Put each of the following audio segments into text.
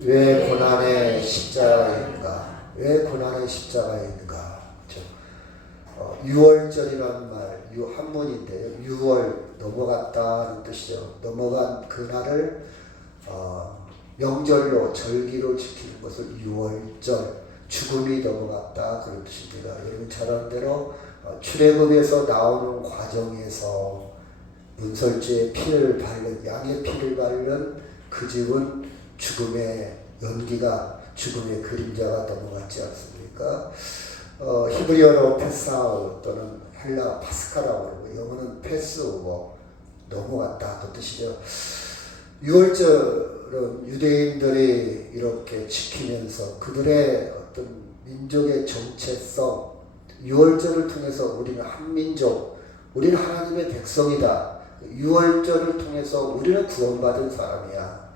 왜 고난의 십자가가 있는가? 왜 고난의 십자가가 있는가? 그렇죠? 6월절이라는 말, 한문인데요. 6월 넘어갔다는 뜻이죠. 넘어간 그날을 명절로 절기로 지키는 것을 6월절, 죽음이 넘어갔다 그런 뜻입니다. 여러분 잘 아는 대로 출애굽에서 나오는 과정에서 문설주의 피를 바른, 양의 피를 바른 그 집은 죽음의 연기가, 죽음의 그림자가 넘어갔지 않습니까? 히브리어로 페사우 또는 헬라 파스카라고 그러고 영어는 패스오버, 넘어갔다 그 뜻이죠. 6월절은 유대인들이 이렇게 지키면서 그들의 어떤 민족의 정체성, 6월절을 통해서 우리는 한민족, 우리는 하나님의 백성이다. 6월절을 통해서 우리는 구원받은 사람이야.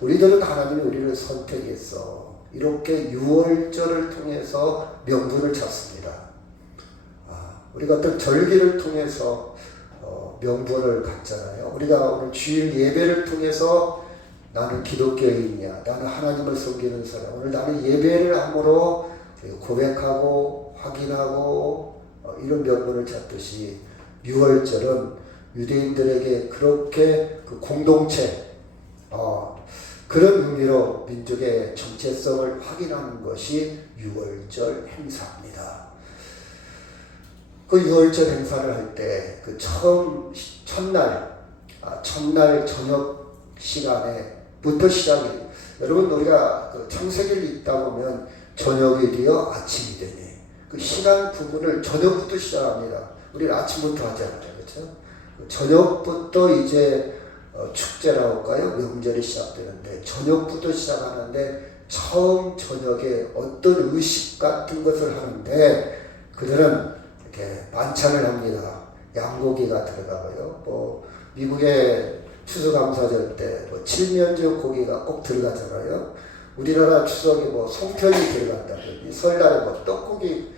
우리들은 하나님이 우리를 선택했어. 이렇게 6월절을 통해서 명분을 찾습니다. 우리가 어떤 절기를 통해서 명분을 갖잖아요. 우리가 오늘 주일 예배를 통해서 나는 기독교인이야. 나는 하나님을 섬기는 사람. 오늘 나는 예배를 함으로 고백하고 확인하고 이런 명분을 찾듯이 6월절은 유대인들에게 그렇게 그 공동체 그런 의미로 민족의 정체성을 확인하는 것이 6월절 행사입니다. 그 6월절 행사를 할 때 그 첫날 저녁 시간에부터 시작이, 여러분 우리가 그 창세기를 읽다 보면 저녁이 되어 아침이 되니 그 시간 부분을 저녁부터 시작합니다. 우리는 아침부터 하잖아요, 그렇죠? 저녁부터 이제 축제라고 할까요? 명절이 시작되는데 저녁부터 시작하는데 처음 저녁에 어떤 의식 같은 것을 하는데 그들은 이렇게 반찬을 합니다. 양고기가 들어가고요. 미국의 추수감사절 때 칠면조 고기가 꼭 들어가잖아요. 우리나라 추석에 송편이 들어간다든지 설날에 떡고기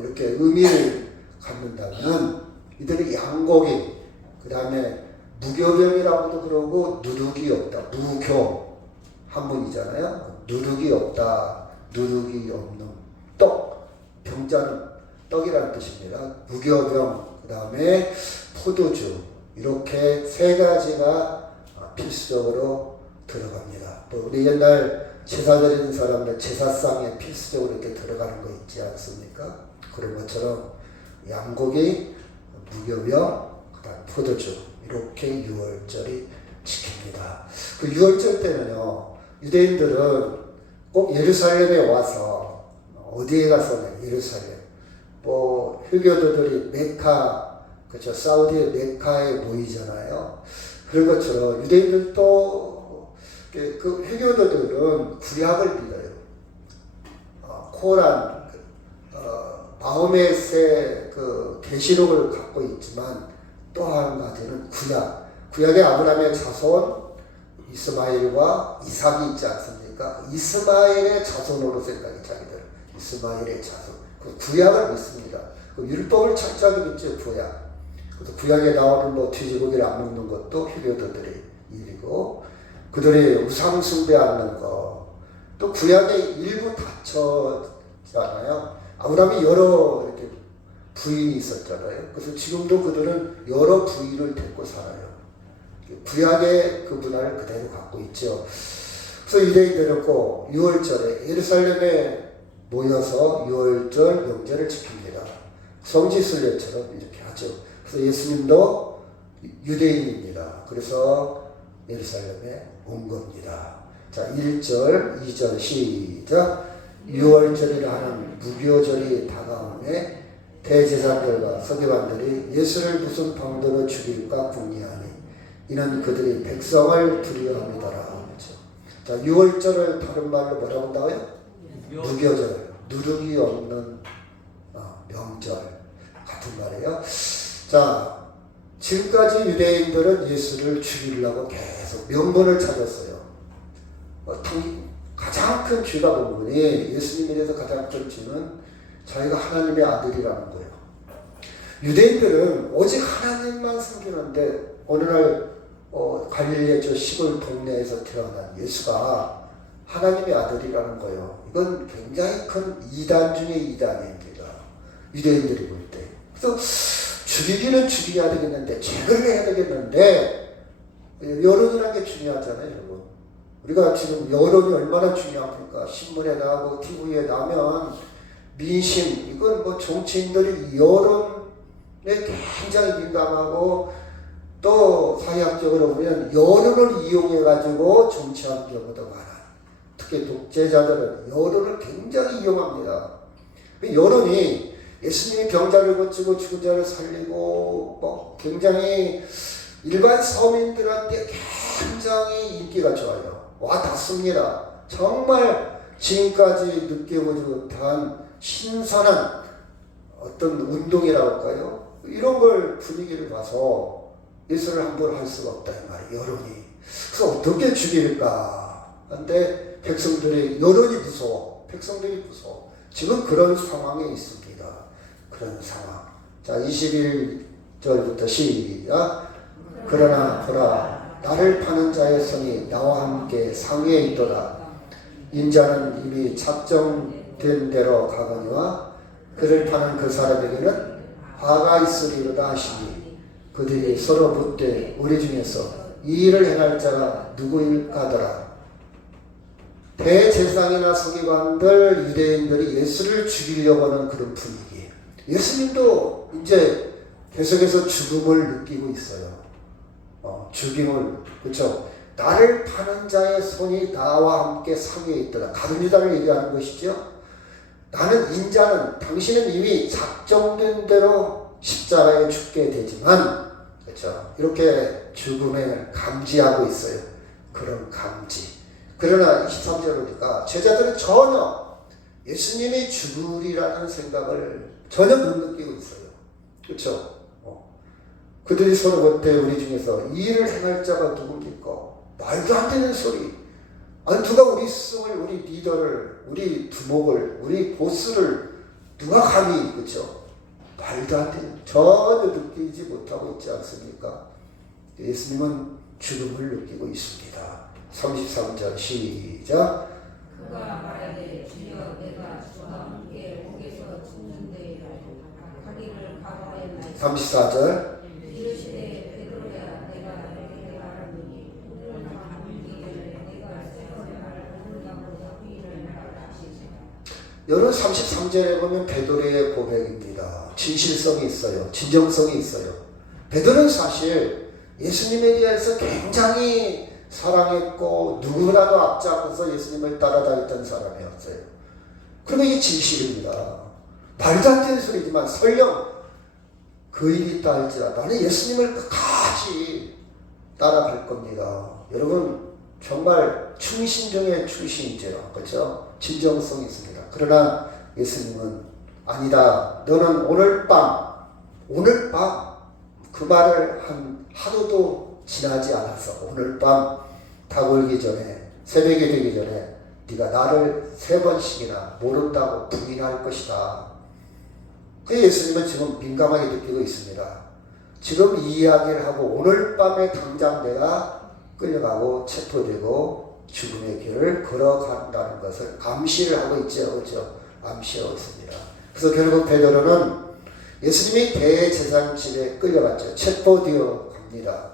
이렇게 의미를 갖는다면 이들이 양고기, 그 다음에 무교병이라고도 그러고 누룩이 없다. 무교 한문이잖아요. 누룩이 없다. 누룩이 없는 떡. 병자는 떡이라는 뜻입니다. 무교병, 그 다음에 포도주, 이렇게 세 가지가 필수적으로 들어갑니다. 또 우리 옛날 제사 드리는 사람들 제사상에 필수적으로 이렇게 들어가는 거 있지 않습니까? 그런 것처럼 양고기, 무교병, 그 다음 포도주, 이렇게 6월절이 지킵니다. 그 6월절 때는요, 유대인들은 꼭 예루살렘에 와서, 어디에 가서는 예루살렘, 흑교도들이 메카, 그렇죠, 사우디의 메카에 모이잖아요. 그런 것처럼 유대인들도 그 흑교도들은 구약을 믿어요. 코란, 마호메스의 그 계시록을 갖고 있지만 또 한 가지는 구약의 아브라함의 자손 이스마엘과 이삭이 있지 않습니까? 이스마엘의 자손으로 생각이 자기들. 이스마엘의 자손. 그 구약을 믿습니다. 그 율법을 철저하게 믿죠, 구약. 그래서 구약에 나오는 돼지고기를 안 먹는 것도 흑교도들의 일이고, 그들이 우상 숭배하는 거, 또 구약의 일부 다처잖아요. 아브라함이 여러 이렇게 부인이 있었잖아요. 그래서 지금도 그들은 여러 부인을 데리고 살아요. 구약의 그 문화를 그대로 갖고 있죠. 그래서 유대인들은 꼭 6월절에 예루살렘에 모여서 6월절 명절을 지킵니다. 성지순례처럼 이렇게 하죠. 그래서 예수님도 유대인입니다. 그래서 예루살렘에 온 겁니다. 자, 1절, 2절 시작. 6월절이라 하는 무교절이 다가오매 대제사장들과 서기관들이 예수를 무슨 방도로 죽일까 궁리하니 이는 그들이 백성을 두려워함이더라. 그렇죠. 자, 6월절을 다른 말로 뭐라고 한다고요? 무교절, 누룩이 없는 명절 같은 말이에요. 자, 지금까지 유대인들은 예수를 죽이려고 계속 명분을 찾았어요. 가장 큰 죄가 부분이 예수님에 대해서 가장 큰 죄는 자기가 하나님의 아들이라는 거예요. 유대인들은 오직 하나님만 섬기는데 어느 날 갈릴리 저 시골 동네에서 태어난 예수가 하나님의 아들이라는 거예요. 이건 굉장히 큰 이단 중에 이단입니다. 유대인들이 볼 때. 그래서 죽이기는 죽여야 되겠는데, 죄를 해야 되겠는데, 여론이라는 게 중요하잖아요, 여러분. 우리가 지금 여론이 얼마나 중요합니까? 신문에 나오고 TV에 나면 민심, 이건 뭐 정치인들이 여론에 굉장히 민감하고, 또 사회학적으로 보면 여론을 이용해가지고 정치하는 경우도 많아요. 특히 독재자들은 여론을 굉장히 이용합니다. 여론이 예수님이 병자를 고치고 죽은 자를 살리고 뭐 굉장히 일반 서민들한테 굉장히 인기가 좋아요. 와 닿습니다. 정말 지금까지 느껴보지 못한 신선한 어떤 운동이라고 할까요? 이런 걸 분위기를 봐서 예수를 함부로 할 수가 없다 이 말이에요. 여론이. 그래서 어떻게 죽일까? 근데 백성들의 여론이 무서워. 백성들이 무서워. 지금 그런 상황에 있습니다. 그런 상황. 자, 21절부터 시작. 그러나 보라, 나를 파는 자의 손이 나와 함께 상위에 있도다. 인자는 이미 작정된 대로 가거니와 그를 파는 그 사람에게는 화가 있으리로다 하시니 그들이 서로 묻되 우리 중에서 이 일을 행할 자가 누구일까 하더라. 대제사장이나 서기관들, 유대인들이 예수를 죽이려고 하는 그런 분위기. 예수님도 이제 계속해서 죽음을 느끼고 있어요. 죽임을, 그렇죠? 나를 파는 자의 손이 나와 함께 상위에 있더라. 가룟 유다를 얘기하는 것이죠. 나는 인자는 당신은 이미 작정된 대로 십자가에 죽게 되지만, 그렇죠? 이렇게 죽음을 감지하고 있어요. 그런 감지. 그러나 23절 보니까 제자들은 전혀 예수님이 죽으리라는 생각을 전혀 못 느끼고 있어요. 그렇죠? 그들이 서로 겉에 우리 중에서 이 일을 행할 자가 누굽니까? 말도 안 되는 소리. 아니 누가 우리 스승을, 우리 리더를, 우리 두목을, 우리 보스를 누가 감히, 그렇죠? 말도 안 되는, 전혀 느끼지 못하고 있지 않습니까? 예수님은 죽음을 느끼고 있습니다. 33절 시작. 그가 말하되 주여 내가 주와 함께 옥에서 죽는데 가기를 각오하였나이다. 34절. 이르시되 베드로야 내가 너에게 말하노니 오늘 밤이기를 내가 세 번 말하는다고 너희를 말하시리라. 여러분 33절에 보면 베드로의 고백입니다. 진실성이 있어요. 진정성이 있어요. 베드로는 사실 예수님에 대해서 굉장히 사랑했고 누구라도 앞장서서 예수님을 따라다녔던 사람이었어요. 그런데 이게 진실입니다. 말도 안 되는 소리지만 설령 그 일이 있다 할지라도 나는 예수님을 끝까지 따라갈 겁니다. 여러분 정말 충신 중에 충신이죠. 그렇죠? 진정성이 있습니다. 그러나 예수님은 아니다. 너는 오늘 밤 그 말을 한 하루도 지나지 않아서 오늘 밤 다골기 전에 새벽이 되기 전에 네가 나를 3번씩이나 모른다고 부인할 것이다. 그 예수님은 지금 민감하게 느끼고 있습니다. 지금 이 이야기를 하고 오늘 밤에 당장 내가 끌려가고 체포되고 죽음의 길을 걸어간다는 것을 암시를 하고 있죠. 그렇죠? 암시하고 있습니다. 그래서 결국 베드로는 예수님이 대제사장 집에 끌려갔죠. 체포되어 갑니다.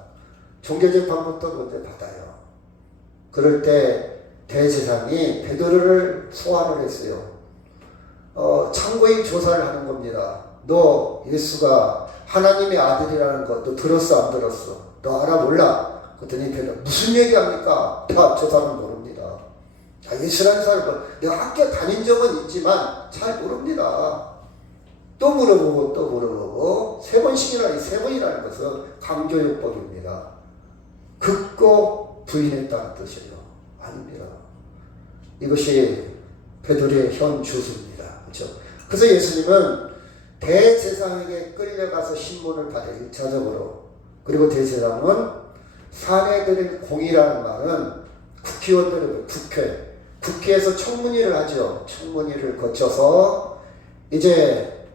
종교재판부터 먼저 받아요. 그럴 때 대제사장이 베드로를 소환을 했어요. 참고인 조사를 하는 겁니다. 너 예수가 하나님의 아들이라는 거 너 들었어 안 들었어? 너 알아 몰라? 그랬더니 베드로 무슨 얘기합니까? 다 저 사람 모릅니다. 예수라는 사람은 내가 학교 다닌 적은 있지만 잘 모릅니다. 또 물어보고 또 물어보고 3번씩이나 3번이라는 것은 강조요법입니다. 극고 부인했다는 뜻이에요. 아닙니다. 이것이 베드로의 현 주소입니다. 그렇죠? 그래서 예수님은 대제사장에게 끌려가서 신문을 받아요. 1차적으로. 그리고 대제사장은 사내들의 공의라는 말은 국회의원들의 국회에서 청문회를 하죠. 청문회를 거쳐서 이제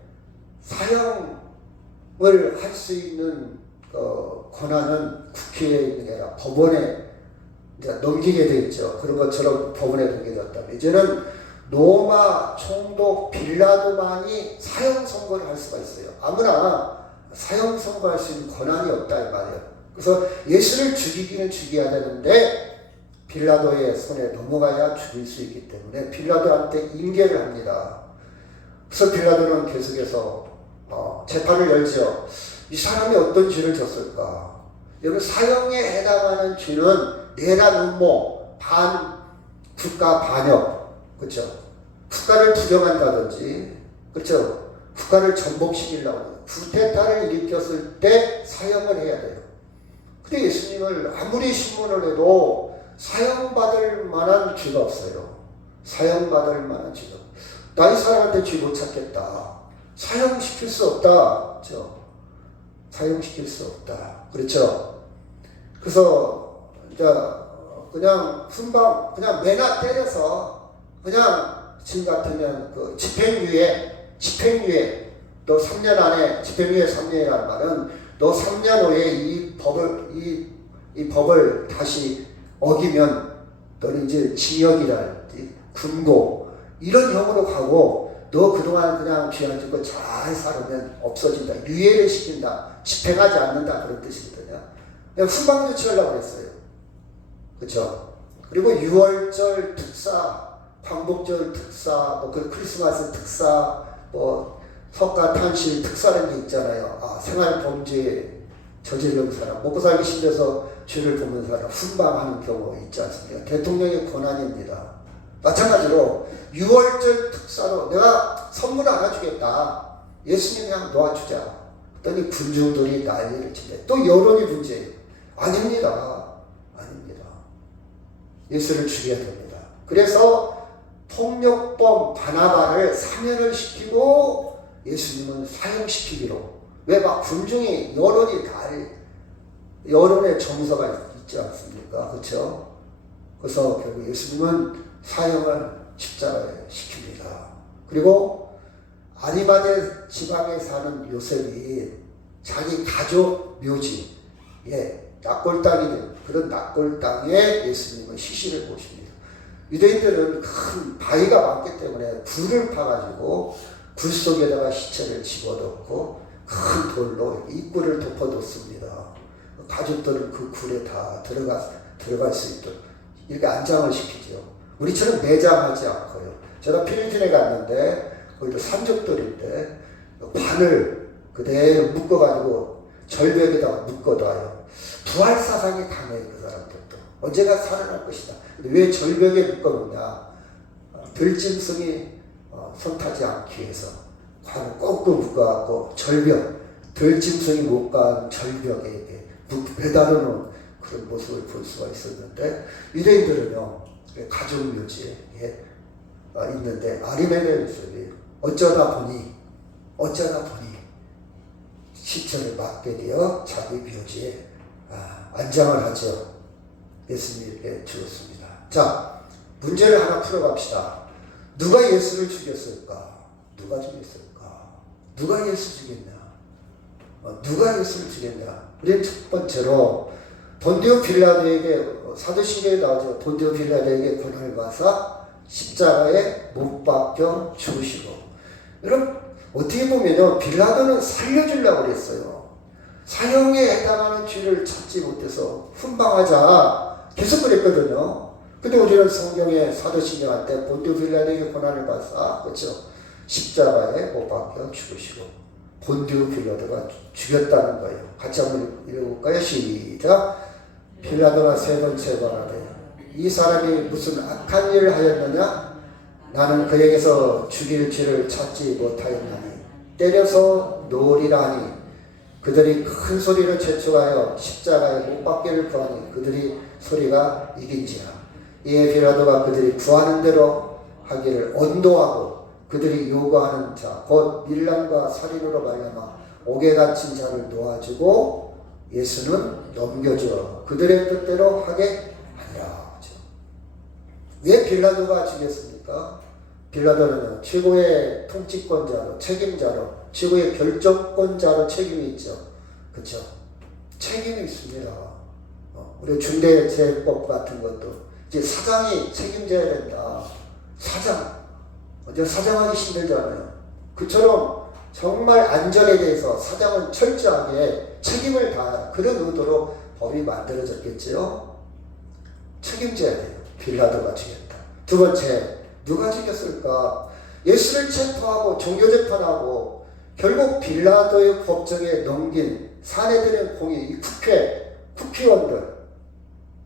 사형을 할 수 있는 권한은 국회에 있는 게 아니라 법원에 이제 넘기게 돼 있죠. 그런 것처럼 법원에 넘겨졌다면 이제는 로마 총독 빌라도만이 사형 선고를 할 수가 있어요. 아무나 사형 선고할 수 있는 권한이 없다 이 말이에요. 그래서 예수를 죽이기는 죽여야 되는데 빌라도의 손에 넘어가야 죽일 수 있기 때문에 빌라도한테 인계를 합니다. 그래서 빌라도는 계속해서 재판을 열죠. 이 사람이 어떤 죄를 졌을까? 여러분 사형에 해당하는 죄는 내란 음모, 국가 반역, 그렇죠? 국가를 부정한다든지, 그렇죠? 국가를 전복시키려고 쿠데타를 일으켰을 때 사형을 해야 돼요. 근데 예수님을 아무리 신문을 해도 사형받을 만한 죄가 없어요. 사형받을 만한 죄가. 나 이 사람한테 죄 못 찾겠다. 사형시킬 수 없다. 그렇죠? 사형시킬 수 없다. 그렇죠? 그래서 이제 그냥 순방 그냥 매나 때려서 그냥 지금 같으면 그 집행유예 너 3년 안에 집행유예 3년이라는 말은 너 3년 후에 이 법을 다시 어기면 너는 이제 징역이랄지 금고 이런 형으로 가고 너 그동안 그냥 죄 안 짓고 잘 살으면 없어진다. 유예를 시킨다. 집행하지 않는다. 그런 뜻이거든요. 그냥 순방 조치하려고 그랬어요. 그렇죠? 그리고 6월절 특사, 광복절 특사, 뭐 그 크리스마스 특사, 뭐 석가탄신 특사라는 게 있잖아요. 생활 범죄 저지른 사람, 먹고 살기 힘들어서 죄를 범한 사람 순방하는 경우 있지 않습니까? 대통령의 권한입니다. 마찬가지로 6월절 특사로 내가 선물 하나 주겠다. 예수님 그냥 놓아주자. 그랬더니 군중들이 난리를 치네. 또 여론이 문제예요. 아닙니다. 아닙니다. 예수를 죽여야 됩니다. 그래서 폭력범 바나바를 사면을 시키고 예수님은 사형시키기로. 왜 막 군중이 여론의 정서가 있지 않습니까? 그렇죠? 그래서 결국 예수님은 사형을 십자가에 시킵니다. 그리고 아리마대 지방에 사는 요셉이 자기 가족 묘지, 납골 땅이는 그런 납골 땅에 예수님은 시신을 모십니다. 유대인들은 큰 바위가 많기 때문에 굴을 파가지고 굴 속에다가 시체를 집어넣고 큰 돌로 입구를 덮어뒀습니다. 가족들은 그 굴에 다 들어갈 수 있도록 이렇게 안장을 시키죠. 우리처럼 내장하지 않고요. 제가 필리핀에 갔는데 거기도 산적들인데 바늘 그대로 묶어가지고 절벽에다가 묶어둬요. 부활 사상이 강해요. 그 사람들도. 언제가 살아날 것이다. 근데 왜 절벽에 묶어놓냐. 들짐승이 손 타지 않기 위해서 관을 꽁꽁 묶어갖고 들짐승이 못 간 절벽에 매달아 놓은 그런 모습을 볼 수가 있었는데 유대인들은요 가족 묘지에 있는데 아리마대 요셉이 어쩌다 보니 시체를 맡게 되어 자기 묘지에 안장을 하죠. 예수님께 죽었습니다. 자, 문제를 하나 풀어갑시다. 누가 예수를 죽였을까? 누가 예수 죽였냐? 누가 예수를 죽였냐? 우리는 첫 번째로 본디오 빌라도에게 사도신경에 나오죠. 본디오 빌라도에게 고난을 받아 십자가에 못 박혀 죽으시고. 여러분 어떻게 보면요 빌라도는 살려주려고 그랬어요. 사형에 해당하는 죄를 찾지 못해서 훈방하자 계속 그랬거든요. 근데 우리는 성경의 사도신경할 때 본디오 빌라도에게 고난을 받아 그렇죠. 십자가에 못 박혀 죽으시고 본디오 빌라도가 죽였다는 거예요. 같이 한번 읽어볼까요? 시작. 빌라도가 세 번째 말하되 이 사람이 무슨 악한 일을 하였느냐? 나는 그에게서 죽일 죄를 찾지 못하였나니 때려서 놓으리라 하니 그들이 큰 소리로 재촉하여 십자가에 못 박기를 구하니 그들이 소리가 이긴지라. 이에 빌라도가 그들이 구하는 대로 하기를 언도하고 그들이 요구하는 자 곧 밀란과 살인으로 말미암아 옥에 갇힌 자를 놓아주고 예수는 넘겨주어 그들의 뜻대로 하게 하니라. 왜 빌라도가 죽였습니까? 빌라도는 최고의 통치권자로 책임자로 최고의 결정권자로 책임이 있죠. 그렇죠? 책임이 있습니다. 우리 중대재해법 같은 것도 이제 사장이 책임져야 된다. 사장. 이제 사장하기 힘들잖아요. 그처럼 정말 안전에 대해서 사장은 철저하게 책임을 다하라. 그런 의도로 법이 만들어졌겠지요. 책임져야 돼요. 빌라도가 죽였다. 두 번째, 누가 죽였을까? 예수를 체포하고 종교재판하고 결국 빌라도의 법정에 넘긴 사내들의 공의, 이 국회의원들,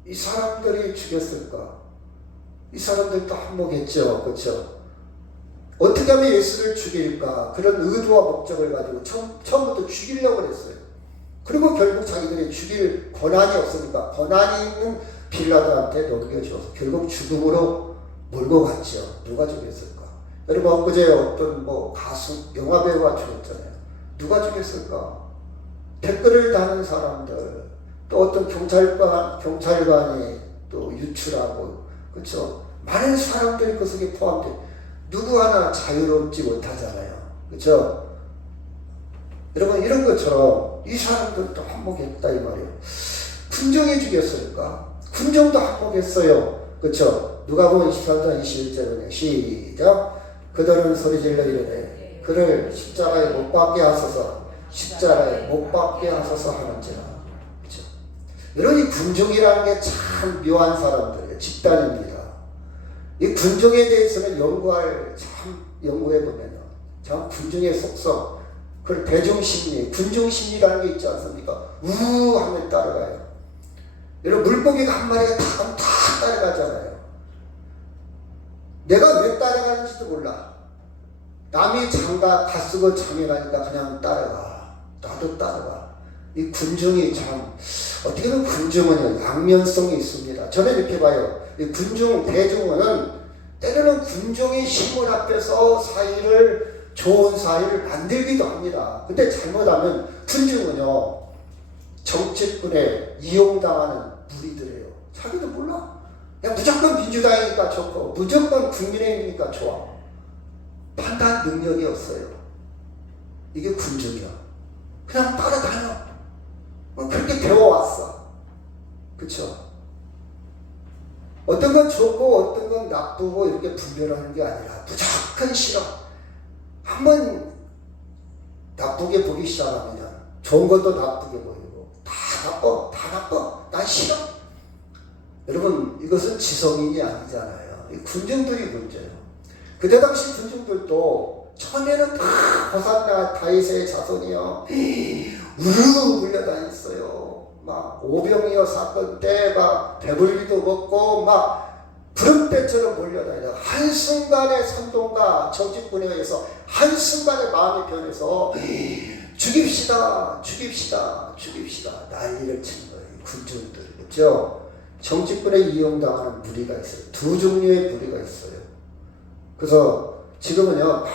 이 사람들이 죽였을까? 이 사람들도 한몫했죠. 그렇죠? 어떻게 하면 예수를 죽일까? 그런 의도와 목적을 가지고 처음부터 죽이려고 했어요. 그리고 결국 자기들이 죽일 권한이 없으니까 권한이 있는 빌라도한테 넘겨주어서 결국 죽음으로 몰고 갔죠. 누가 죽였을까? 여러분 엊그제 어떤 가수, 영화배우가 죽었잖아요. 누가 죽였을까? 댓글을 다는 사람들, 또 어떤 경찰관이 또 유출하고, 그렇죠? 많은 사람들이 그 속에 포함돼 누구 하나 자유롭지 못하잖아요. 그렇죠? 여러분 이런 것처럼 이 사람들도 한몫했다 이 말이에요. 군정이 죽였을까? 군정도 한몫했어요. 그렇죠? 누가복음 23장 21절에 시작. 그들은 소리질러 이르되 그를 십자가에 못 박게 하소서, 십자가에 못 박게 하소서 하는지라. 그렇죠? 여러분 이 군중이라는 게 참 묘한 사람들이에요. 집단입니다. 이 군중에 대해서는 연구해 보면요, 참 군중의 속성, 그 대중심리, 군중심리라는 게 있지 않습니까? 하면 따라가요. 여러분 물고기가 한 마리가 다 따라가잖아요. 내가 왜 따라가는지도 몰라. 남이 가 쓰고 장에 가니까 그냥 따라가. 나도 따라가. 이 군중이 참, 어떻게 보면 군중은 양면성이 있습니다. 저는 이렇게 봐요. 이 군중, 대중은 때로는 군중이 신문 앞에서 좋은 사회를 만들기도 합니다. 근데 잘못하면 군중은요, 정치권에 이용당하는 무리들이에요. 자기도 몰라. 그냥 무조건 민주당이니까 좋고, 무조건 국민의힘이니까 좋아. 판단 능력이 없어요. 이게 군중이야. 그냥 따라다녀. 그렇게 배워왔어. 그쵸? 어떤 건 좋고 어떤 건 나쁘고 이렇게 분별하는 게 아니라 무조건 싫어. 한번 나쁘게 보기 시작하면 좋은 것도 나쁘게 보이고 다 나빠. 난 싫어. 여러분 이것은 지성인이 아니잖아요. 이 군중들이 문제예요. 그때 당시 군중들도 처음에는 다 호산나 다윗의 자손이요 우르르 물려다녔어요. 막 오병이어 사건 때 막 배불리도 먹고 막 구름대처럼 몰려다니다가 한순간에 선동과 정치권에 의해서 한순간에 마음이 변해서 죽입시다 난리를 친 거예요. 군중들. 그렇죠? 정치권에 이용당하는 무리가 있어요. 두 종류의 무리가 있어요. 그래서 지금은요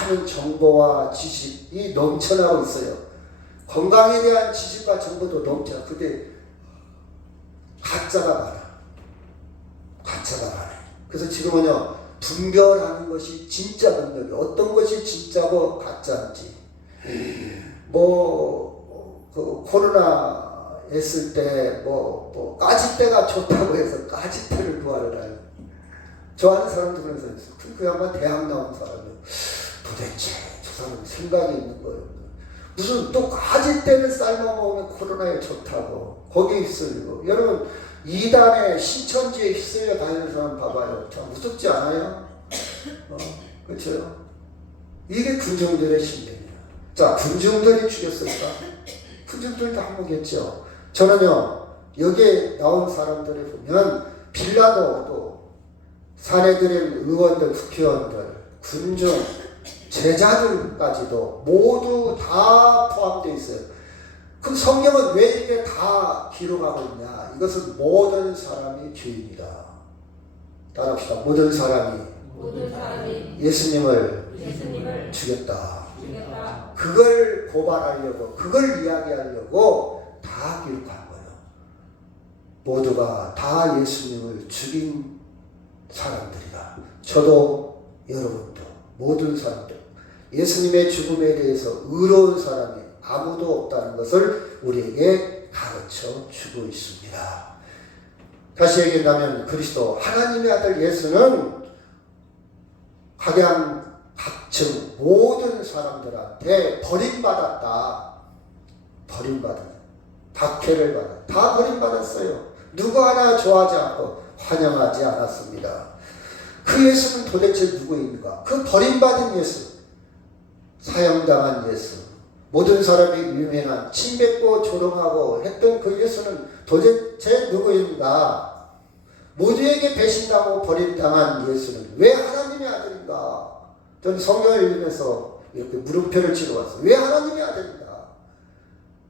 많은 정보와 지식이 넘쳐나고 있어요. 건강에 대한 지식과 정보도 넘쳐. 근데 가짜가 많아. 그래서 지금은요 분별하는 것이 진짜 능력이, 어떤 것이 진짜고 가짜인지. 코로나 했을 때 까짓대가 좋다고 해서 까짓대를 구하러 다녀. 좋아하는 사람도 그런 사람 있어. 그 양반 대학 나온 사람이에요. 도대체 저 사람 생각이 있는 거예요. 무슨 또 까짓대를 삶아 먹으면 코로나에 좋다고 거기에 휩쓸리고. 여러분 이단에 신천지에 휩쓸려 다니는 사람 봐봐요. 참 무섭지 않아요? 그렇죠? 이게 군중들의 심리입니다. 자, 군중들이 죽였을까? 군중들도 한몫했죠. 저는요 여기에 나온 사람들을 보면 빌라도도 사내들인 의원들, 국회의원들, 군중, 제자들까지도 모두 다 포함되어 있어요. 그럼 성경은 왜 이렇게 다 기록하고 있냐? 이것은 모든 사람이 죄인이다. 따라합시다. 모든 사람이 예수님을 죽였다. 그걸 고발하려고, 그걸 이야기하려고 다 기록한 거예요. 모두가 다 예수님을 죽인 사람들이다. 저도 여러분도 모든 사람들 예수님의 죽음에 대해서 의로운 사람이 아무도 없다는 것을 우리에게 가르쳐 주고 있습니다. 다시 얘기한다면 그리스도 하나님의 아들 예수는 각양-각층 모든 사람들한테 버림받았다. 버림받은 박해를 받았다. 다 버림받았어요. 누구 하나 좋아하지 않고 환영하지 않았습니다. 그 예수는 도대체 누구인가? 그 버림받은 예수, 사형당한 예수, 모든 사람이 유명한 침뱉고 조롱하고 했던 그 예수는 도대체 누구인가? 모두에게 배신당하고 버림당한 예수는 왜 하나님의 아들인가? 저는 성경을 읽으면서 이렇게 물음표를 찍어봤어요. 왜 하나님의 아들인가?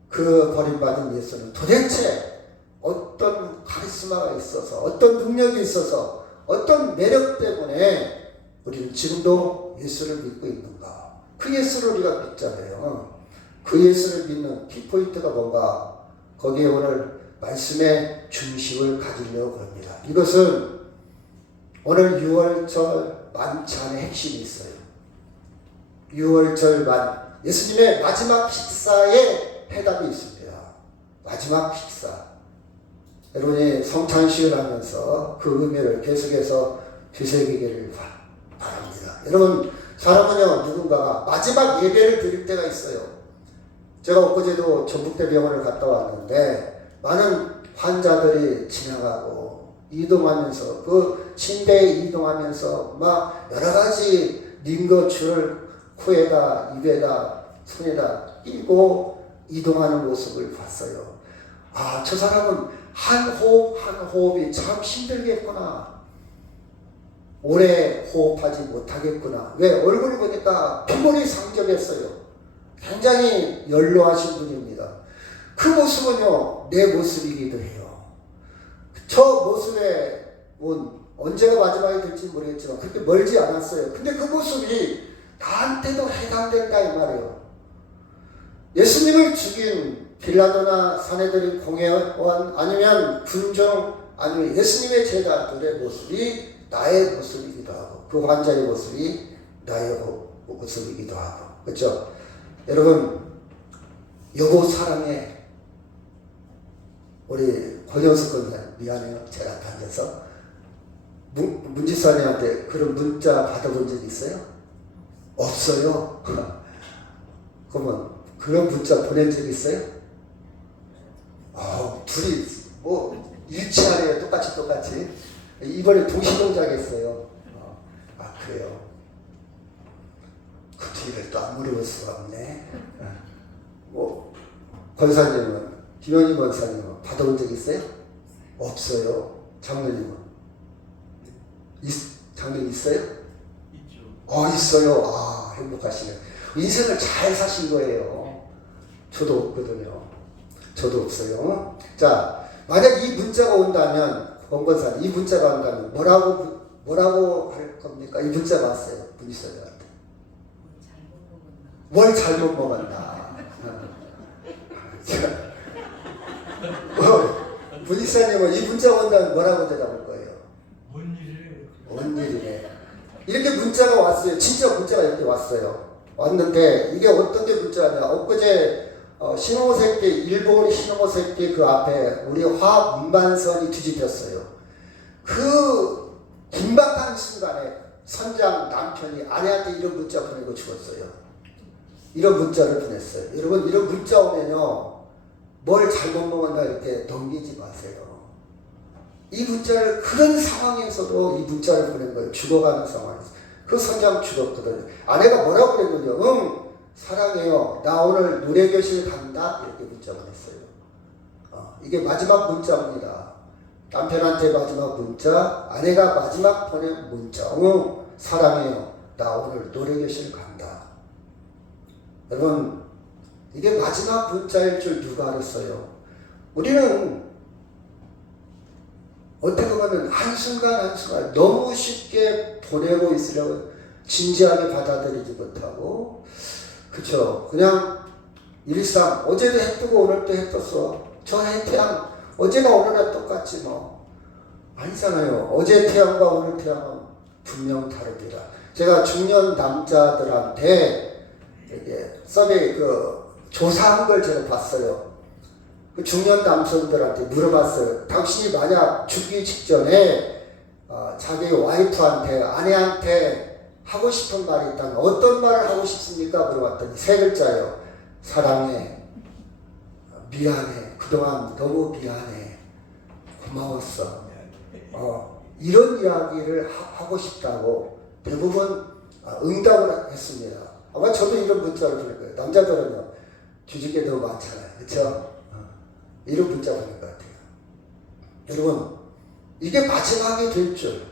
그 버림받은 예수는 도대체 어떤 카리스마가 있어서, 어떤 능력이 있어서, 어떤 매력 때문에 우리는 지금도 예수를 믿고 있는가? 그 예수를 우리가 믿잖아요. 그 예수를 믿는 키포인트가 뭔가? 거기에 오늘 말씀의 중심을 가지려고 합니다. 이것은 오늘 6월절 만찬의 핵심이 있어요. 6월절 예수님의 마지막 식사에 해답이 있습니다. 마지막 식사. 여러분이 성찬식을 하면서 그 의미를 계속해서 되새기기를 바랍니다. 여러분, 사람은요, 누군가가 마지막 예배를 드릴 때가 있어요. 제가 엊그제도 전북대병원을 갔다 왔는데 많은 환자들이 지나가고 이동하면서 그 침대에 이동하면서 막 여러 가지 링거줄을 코에다 입에다 손에다 끼고 이동하는 모습을 봤어요. 아, 저 사람은 한 호흡 한 호흡이 참 힘들겠구나. 오래 호흡하지 못하겠구나. 왜? 얼굴을 보니까 피골이 상접했어요. 굉장히 연로하신 분입니다. 그 모습은요, 내 모습이기도 해요. 저 모습에 언제가 마지막이 될지 모르겠지만 그렇게 멀지 않았어요. 근데 그 모습이 나한테도 해당된다 이 말이에요. 예수님을 죽인 빌라도나 사내들인 공회원 아니면 군중 아니면 예수님의 제자들의 모습이 나의 모습이기도 하고 그 환자의 모습이 나의 모습이기도 하고 그렇죠? 여러분, 여보 사랑해. 우리 권영석 권사님 미안해요. 제가 앉아서 문지사님한테 그런 문자 받아본 적 있어요? 없어요. 그러면 그런 문자 보낸 적 있어요? 둘이 뭐 일치하네요. 똑같이 이번에 동시동작했어요. 그래요. 그 뒤를 또 안 물어볼 수가 없네. 권사님은 김영희 권사님은 받아본 적 있어요? 없어요. 장로님은 장로님 있어요? 있죠. 있어요. 행복하시네. 인생을 잘 사신 거예요. 저도 없거든요. 저도 없어요. 자, 만약 이 문자가 온다면, 권권사님, 이 문자가 온다면, 뭐라고 할 겁니까? 이 문자가 왔어요. 문지사님한테. 뭘 잘못 먹었나. 문지사님은 이 문자가 온다면 뭐라고 대답할 거예요? 뭔 일이래. 이렇게 문자가 왔어요. 진짜 문자가 이렇게 왔어요. 왔는데 이게 어떤 게 문자냐. 엊그제 신호세계 일본 신호세계 그 앞에 우리 화학 운반선이 뒤집혔어요. 그 긴박한 순간에 선장 남편이 아내한테 이런 문자 보내고 죽었어요. 이런 문자를 보냈어요. 여러분, 이런 문자 오면요, 뭘 잘못 먹었나 이렇게 넘기지 마세요. 이 문자를 그런 상황에서도 이 문자를 보낸 거예요. 죽어가는 상황에서. 그 선장 죽었거든요. 아내가 뭐라고 그랬는데요? 사랑해요. 나 오늘 노래교실 간다. 이렇게 문자 보냈어요. 이게 마지막 문자입니다. 남편한테 마지막 문자, 아내가 마지막 보낸 문자. 사랑해요. 나 오늘 노래교실 간다. 여러분, 이게 마지막 문자일 줄 누가 알았어요? 우리는 어떻게 보면 한순간 너무 쉽게 보내고 있으려고 진지하게 받아들이지 못하고, 그쵸? 그냥 일상, 어제도 해 뜨고 오늘도 해 떴어. 저 해 태양, 어제나 오늘이나 똑같지 뭐. 아니잖아요. 어제 태양과 오늘 태양은 분명 다릅니다. 제가 중년 남자들한테 이렇게 서베이 조사한 걸 제가 봤어요. 그 중년 남성들한테 물어봤어요. 당신이 만약 죽기 직전에 자기 와이프한테, 아내한테 하고 싶은 말이 있다면 어떤 말을 하고 싶습니까? 물어봤더니 세 글자예요. 사랑해, 미안해, 그동안 너무 미안해, 고마웠어. 이런 이야기를 하고 싶다고 대부분 응답을 했습니다. 아마 저도 이런 문자를 보낼 거예요. 남자들은요, 뒤집게 너무 많잖아요. 그렇죠? 이런 문자 보낼 것 같아요. 여러분, 이게 마지막이 될 줄.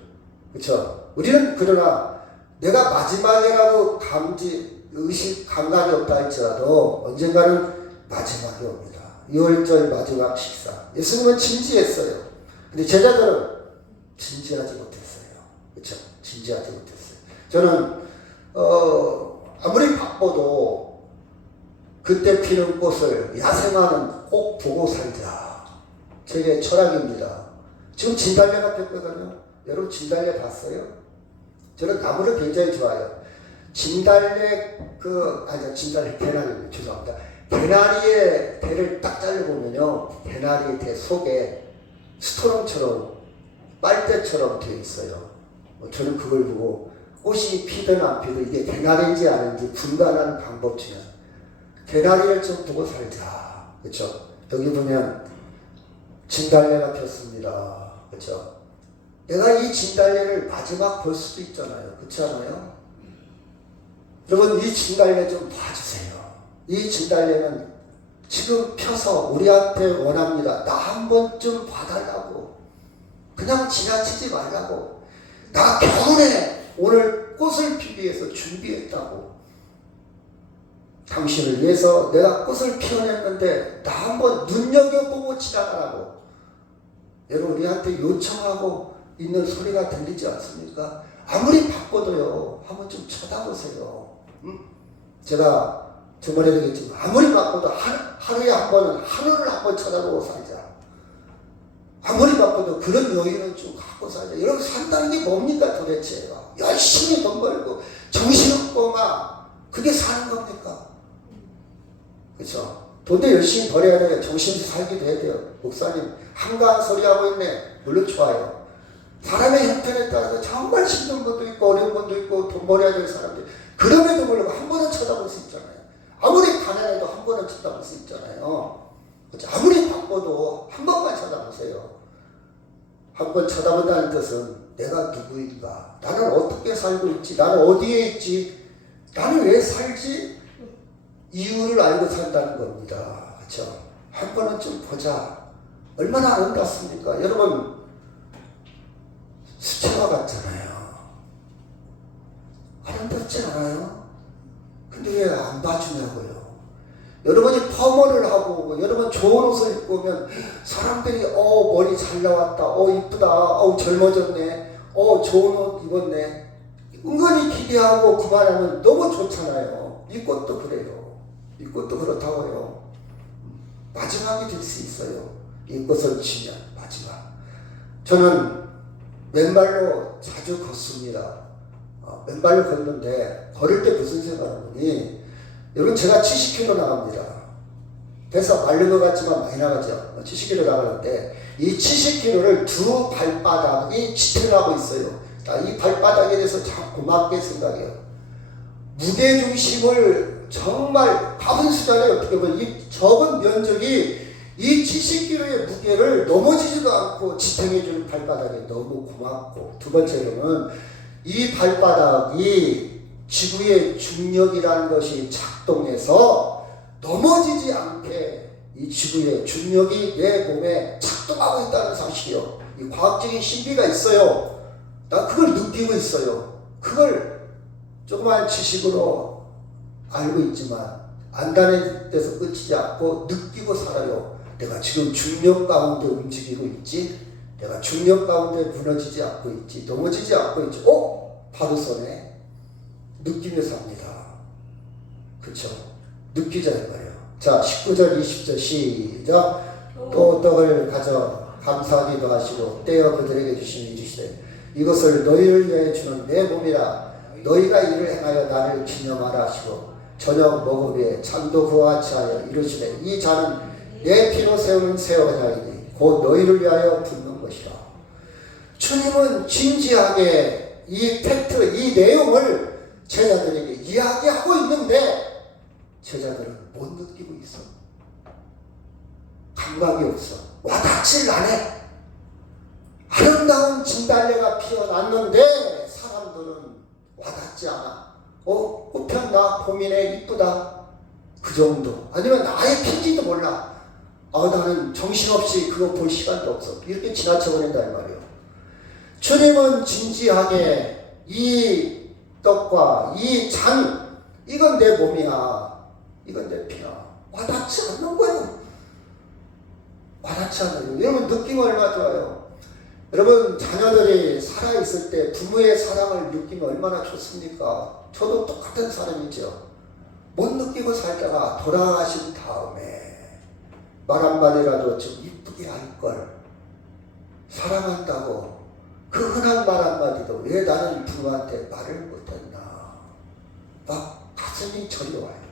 그렇죠? 우리는 그러나 내가 마지막이라고 감각이 없다 할지라도 언젠가는 마지막이 옵니다. 6월절 마지막 식사. 예수님은 진지했어요. 근데 제자들은 진지하지 못했어요. 그렇죠? 진지하지 못했어요. 저는 아무리 바빠도 그때 피는 꽃을 야생화는 꼭 보고 살자. 제 철학입니다. 지금 진달래가 폈거든요. 여러분 진달래 봤어요? 저는 나무를 굉장히 좋아해요. 진달래 진달래 대나리 죄송합니다. 대나리의 대를 딱 잘라보면요, 대나리의 대 속에 스토롱처럼 빨대처럼 되어 있어요. 저는 그걸 보고 꽃이 피든 안 피든 이게 대나리인지 아닌지 분간하는 방법 중에 대나리를 좀 보고 살자. 그렇죠? 여기 보면 진달래가 폈습니다. 그렇죠? 내가 이 진달래를 마지막 볼 수도 있잖아요. 그렇지 않아요? 여러분, 이 진달래 좀 봐주세요. 이 진달래는 지금 펴서 우리한테 원합니다. 나 한 번쯤 봐달라고. 그냥 지나치지 말라고. 나 겨울에 오늘 꽃을 피기 위해서 준비했다고. 당신을 위해서 내가 꽃을 피워냈는데 나 한번 눈여겨보고 지나가라고. 여러분, 우리한테 요청하고 있는 소리가 들리지 않습니까? 아무리 바빠도요, 한번 좀 쳐다보세요. 제가 저번에도 얘기했지만 아무리 바빠도 하루에 한 번은 하늘을 한번 쳐다보고 살자. 아무리 바빠도 그런 여유는 좀 갖고 살자. 여러분, 산다는 게 뭡니까 도대체? 열심히 돈 벌고 정신없고 그게 사는 겁니까? 그렇죠? 돈도 열심히 벌어야 돼요. 정신도 살기도 해야 돼요. 목사님 한가한 소리 하고 있네. 물론 좋아요. 사람의 형편에 따라서 정말 힘든 분도 있고 어려운 분도 있고 돈 벌어야 될 사람들, 그럼에도 불구하고 한 번은 쳐다볼 수 있잖아요. 아무리 가난해도 한 번은 쳐다볼 수 있잖아요. 그렇죠? 아무리 바빠도 한 번만 쳐다보세요. 한 번 쳐다본다는 뜻은 내가 누구인가, 나는 어떻게 살고 있지, 나는 어디에 있지, 나는 왜 살지, 이유를 알고 산다는 겁니다. 그렇죠? 한 번은 좀 보자. 얼마나 아름답습니까? 여러분, 수채화 같잖아요. 아름답지 않아요? 근데 왜 안 봐주냐고요. 여러분이 퍼머를 하고 오고 여러분 좋은 옷을 입고 오면 사람들이 머리 잘 나왔다, 이쁘다, 젊어졌네, 좋은 옷 입었네, 은근히 기대하고 그만하면 너무 좋잖아요. 이 꽃도 그래요. 이 꽃도 그렇다고요. 마지막이 될 수 있어요. 이 꽃을 치면 마지막. 저는 맨발로 자주 걷습니다. 맨발로 걷는데 걸을 때 무슨 생각하니, 여러분 제가 70km 나갑니다. 그래서 마른 것 같지만 많이 나가죠. 70km 나가는데 이 70km를 두 발바닥이 지탱하고 있어요. 이 발바닥에 대해서 참 고맙게 생각해요. 무게중심을 정말 가분수잖아요. 어떻게 보면 이 적은 면적이 이 70kg의 무게를 넘어지지도 않고 지탱해주는 발바닥이 너무 고맙고, 두 번째로는 이 발바닥이 지구의 중력이라는 것이 작동해서 넘어지지 않게 이 지구의 중력이 내 몸에 작동하고 있다는 사실이요. 이 과학적인 신비가 있어요. 나 그걸 느끼고 있어요. 그걸 조그만 지식으로 알고 있지만 안다는 데서 끝이지 않고 느끼고 살아요. 내가 지금 중력 가운데 움직이고 있지, 내가 중력 가운데 무너지지 않고 있지, 넘어지지 않고 있지. 바로 손에 느끼면서 합니다. 그렇죠? 느끼자 이 말이에요. 자, 19절 20절 시작. 또 떡을 가져 감사하기도 하시고 떼어 그들에게 주시니 이르시되, 이것을 너희를 위하여 주는 내 몸이라. 너희가 이를 행하여 나를 기념하라 하시고 저녁 먹음에 잔도 그와 같이 하여 이르시되, 이 잔은 내 피로 세우는 새 언약이니 곧 너희를 위하여 붙는 것이라. 주님은 진지하게 이 팩트, 이 내용을 제자들에게 이야기하고 있는데 제자들은 못 느끼고 있어. 감각이 없어. 와닿질 않아. 아름다운 진달래가 피어났는데 사람들은 와닿지 않아. 꽃폈나? 봄이네, 이쁘다. 그 정도. 아니면 아예 핀지도 몰라. 나는 정신없이 그거 볼 시간도 없어. 이렇게 지나쳐버린다 이 말이에요. 주님은 진지하게 이 떡과 이 잔, 이건 내 몸이야, 이건 내 피야, 와닿지 않는 거예요. 와닿지 않는 거예요. 여러분 느낌 얼마나 좋아요. 여러분 자녀들이 살아있을 때 부모의 사랑을 느끼면 얼마나 좋습니까? 저도 똑같은 사람이죠. 못 느끼고 살다가 돌아가신 다음에 말 한마디라도 좀 이쁘게 할걸, 사랑한다고 그 흔한 말 한마디도 왜 나는 부모한테 말을 못했나, 막 가슴이 저려와요.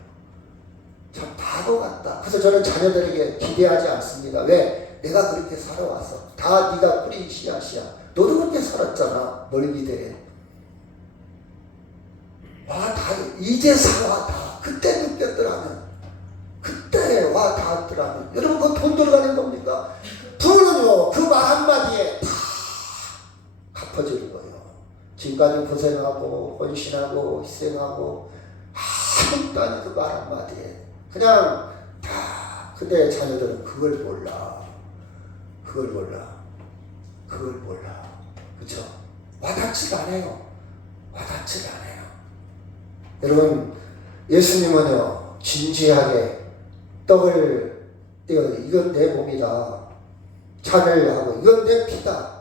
참 바보 같다. 그래서 저는 자녀들에게 기대하지 않습니다. 왜? 내가 그렇게 살아왔어. 다 네가 뿌린 씨앗이야. 너도 그렇게 살았잖아. 뭘 기대해? 와, 다 이제서 다 그때 느꼈더라면, 그때 와 닿았더라면. 여러분 그 돈 들어가는 겁니까? 부모는요 그 말 한마디에 다 갚아주는 거예요. 지금까지 고생하고 헌신하고 희생하고 아무것도 아닌 그 말 한마디에 그냥 다. 근데 자녀들은 그걸 몰라. 그걸 몰라. 그쵸? 와닿지가 않아요. 여러분 예수님은요 진지하게 떡을 떼어 이건 내 몸이다, 잔을 하고 이건 내 피다,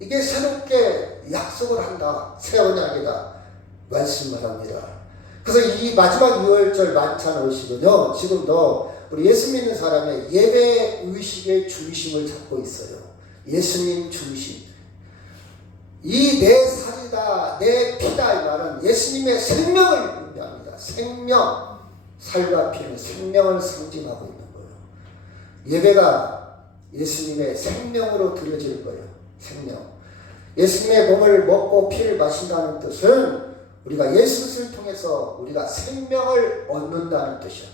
이게 새롭게 약속을 한다, 새 언약이다 말씀을 합니다. 그래서 이 마지막 6월절 만찬 의식은요 지금도 우리 예수 믿는 사람의 예배 의식의 중심을 잡고 있어요. 예수님 중심. 이 내 살이다, 내 피다 이 말은 예수님의 생명을 의미합니다. 생명, 살과 피는 생명을 상징하고 있는 거예요. 예배가 예수님의 생명으로 드려지는 거예요. 생명. 예수님의 몸을 먹고 피를 마신다는 뜻은 우리가 예수를 통해서 우리가 생명을 얻는다는 뜻이야.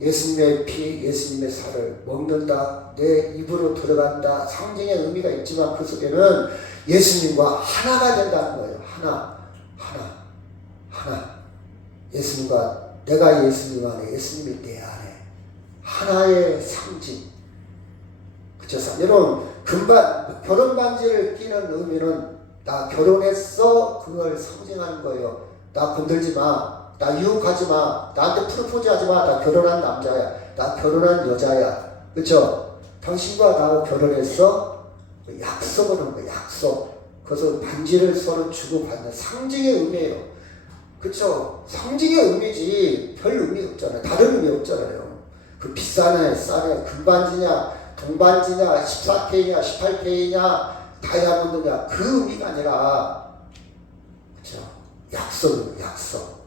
예수님의 피, 예수님의 살을 먹는다, 내 입으로 들어간다, 상징의 의미가 있지만 그 속에는 예수님과 하나가 된다는 거예요. 하나. 예수님과, 내가 예수님 안에, 예수님이 내 안에. 하나의 상징. 그쵸? 여러분, 결혼 반지를 끼는 의미는 나 결혼했어, 그걸 상징하는 거예요. 나 건들지 마. 나 유혹하지 마. 나한테 프로포즈 하지 마. 나 결혼한 남자야. 나 결혼한 여자야. 그쵸? 당신과 나하고 결혼했어? 약속을 하는 거야. 약속. 그래서 반지를 서로 주고받는 상징의 의미예요. 그쵸? 상징의 의미지 별 의미 없잖아요. 다른 의미 없잖아요. 그 비싸네, 싸네, 금반지냐, 동반지냐, 14K냐, 18K냐, 다이아몬드냐, 그 의미가 아니라, 그쵸? 약속은 약속.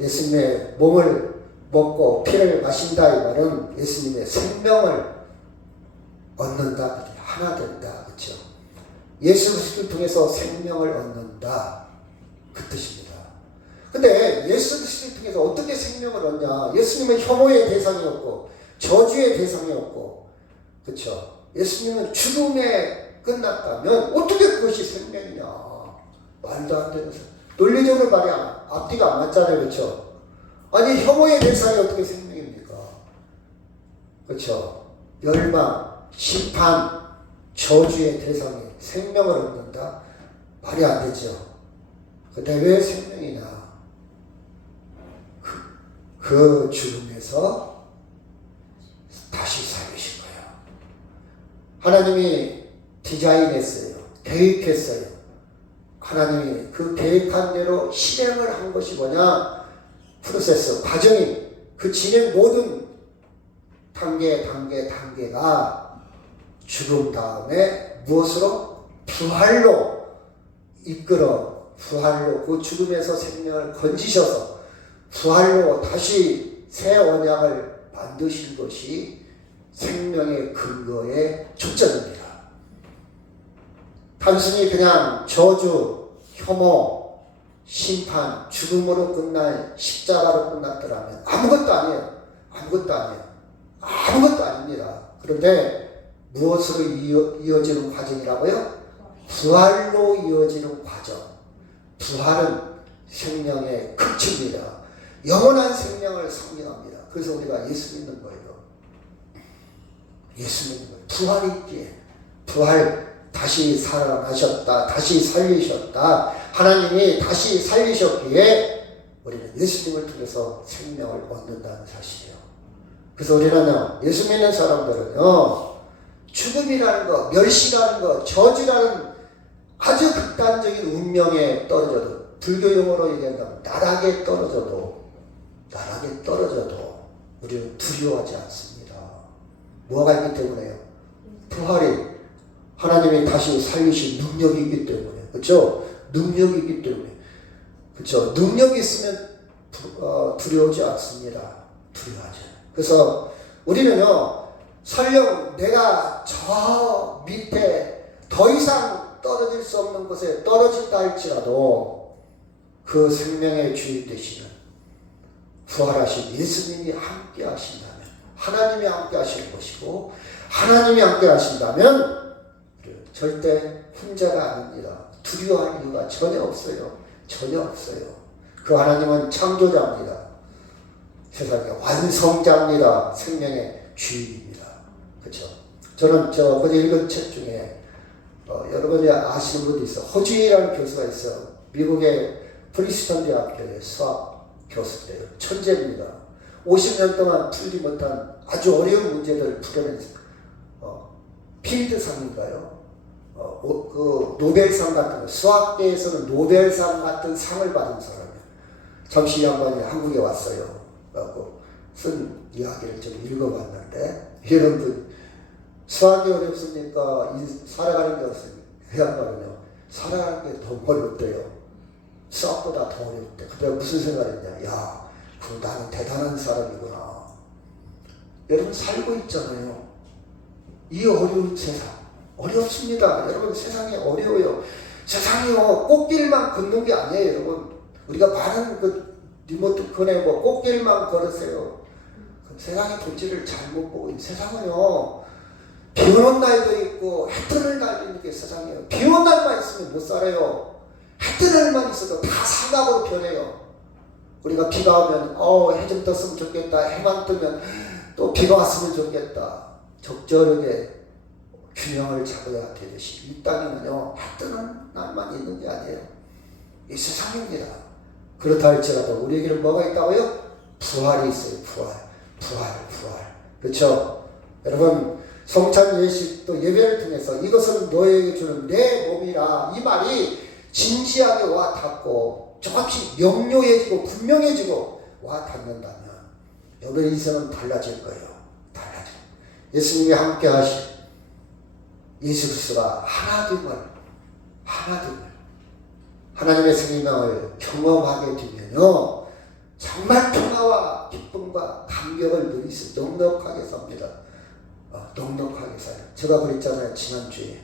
예수님의 몸을 먹고 피를 마신다 이 말은 예수님의 생명을 얻는다, 하나 된다, 그렇죠? 예수 그리스도를 통해서 생명을 얻는다, 그 뜻입니다. 근데 예수 그리스도를 통해서 어떻게 생명을 얻냐? 예수님은 혐오의 대상이었고 저주의 대상이었고, 그렇죠? 예수님은 죽음에 끝났다면 어떻게 그것이 생명이냐? 말도 안 되는 소리. 논리적으로 말이야 앞뒤가 안 맞잖아요, 그렇죠? 아니 혐오의 대상이 어떻게 생명입니까? 그렇죠? 멸망, 심판, 저주의 대상이 생명을 얻는다? 말이 안 되죠. 근데 왜 생명이냐? 그 죽음에서 다시 살리신 거예요. 하나님이 디자인했어요. 계획했어요. 하나님이 그 계획한 대로 실행을 한 것이 뭐냐? 프로세스, 과정이, 그 진행 모든 단계가 죽음 다음에 무엇으로? 부활로 이끌어, 부활로 그 죽음에서 생명을 건지셔서 부활로 다시 새 언약을 만드신 것이 생명의 근거의 초점입니다. 단순히 그냥 저주, 혐오, 심판, 죽음으로 끝날 십자가로 끝났더라면 아무것도 아니에요. 아무것도 아니에요. 아무것도 아닙니다. 그런데 무엇으로 이어지는 과정이라고요? 부활로 이어지는 과정. 부활은 생명의 극치입니다. 영원한 생명을 상징합니다. 그래서 우리가 예수 믿는 거예요. 예수 믿는 거예요. 부활이 있기에. 부활, 다시 살아나셨다. 다시 살리셨다. 하나님이 다시 살리셨기에 우리는 예수님을 통해서 생명을 얻는다는 사실이에요. 그래서 우리는 예수 믿는 사람들은요, 죽음이라는 것, 멸시라는 것, 저주라는 아주 극단적인 운명에 떨어져도, 불교 용어로 얘기한다면 나락에 떨어져도 우리는 두려워하지 않습니다. 뭐가 있기 때문에요? 부활이 하나님이 다시 살리신 능력이 있기 때문에, 그렇죠? 능력이 있기 때문에, 그렇죠? 능력이 있으면 두려워하지 않습니다. 두려워하지. 그래서 우리는요, 설령 내가 저 밑에 더 이상 떨어질 수 없는 곳에 떨어진다 할지라도 그 생명의 주인 되시는 부활하신 예수님이 함께 하신다면, 하나님이 함께 하실 것이고, 하나님이 함께 하신다면 절대 혼자가 아닙니다. 두려워할 이유가 전혀 없어요. 전혀 없어요. 그 하나님은 창조자입니다. 세상의 완성자입니다. 생명의 주인입니다. 그렇죠? 저는 어제 읽은 책 중에 여러분이 아시는 분도 있어. 허주이라는 교수가 있어. 미국의 프리스턴 대학교의 수학 교수인데요. 천재입니다. 50년 동안 풀지 못한 아주 어려운 문제들을 풀어낸 필드상인가요? 그 노벨상 같은 거, 수학계에서는 노벨상 같은 상을 받은 사람이에요. 잠시 이 양반이 한국에 왔어요. 쓴 이야기를 좀 읽어봤는데, 여러분들 수학이 어렵습니까? 살아가는 게 어렵습니까? 그 양반은요, 살아가는 게 더 어렵대요. 수학보다 더 어렵대. 그때 무슨 생각했냐? 야, 나는 대단한 사람이구나. 여러분 살고 있잖아요. 이 어려운 세상 어렵습니다. 여러분 세상이 어려워요. 세상이요 꽃길만 걷는 게 아니에요. 여러분 우리가 많은 그 리모트 컨에 꽃길만 걸으세요. 세상의 본질을 잘못 보고 있는 세상은요, 비 오는 날도 있고 해 뜨는 날도 있는 게 세상이에요. 비 오는 날만 있으면 못 살아요. 해 뜨는 날만 있어도 다 사각으로 변해요. 우리가 비가 오면 해 좀 떴으면 좋겠다. 해만 뜨면 또 비가 왔으면 좋겠다. 적절하게 균형을 잡아야 되듯이 이 땅에는요, 해 뜨는 날만 있는 게 아니에요. 이 세상입니다. 그렇다 할지라도 우리에게는 뭐가 있다고요? 부활이 있어요. 부활. 그렇죠? 여러분 성찬 예식 또 예배를 통해서 이것은 너에게 주는 내 몸이라, 이 말이 진지하게 와 닿고 조금씩 명료해지고 분명해지고 와 닿는다면 여러분의 인생은 달라질 거예요. 예수님이 함께 하신 예수 그리스도가 하나됨을 하나님의 생명을 경험하게 되면요, 정말 평화와 기쁨과 감격을 누릴 수 넉넉하게 삽니다. 넉넉하게 살아요. 제가 그랬잖아요, 지난주에.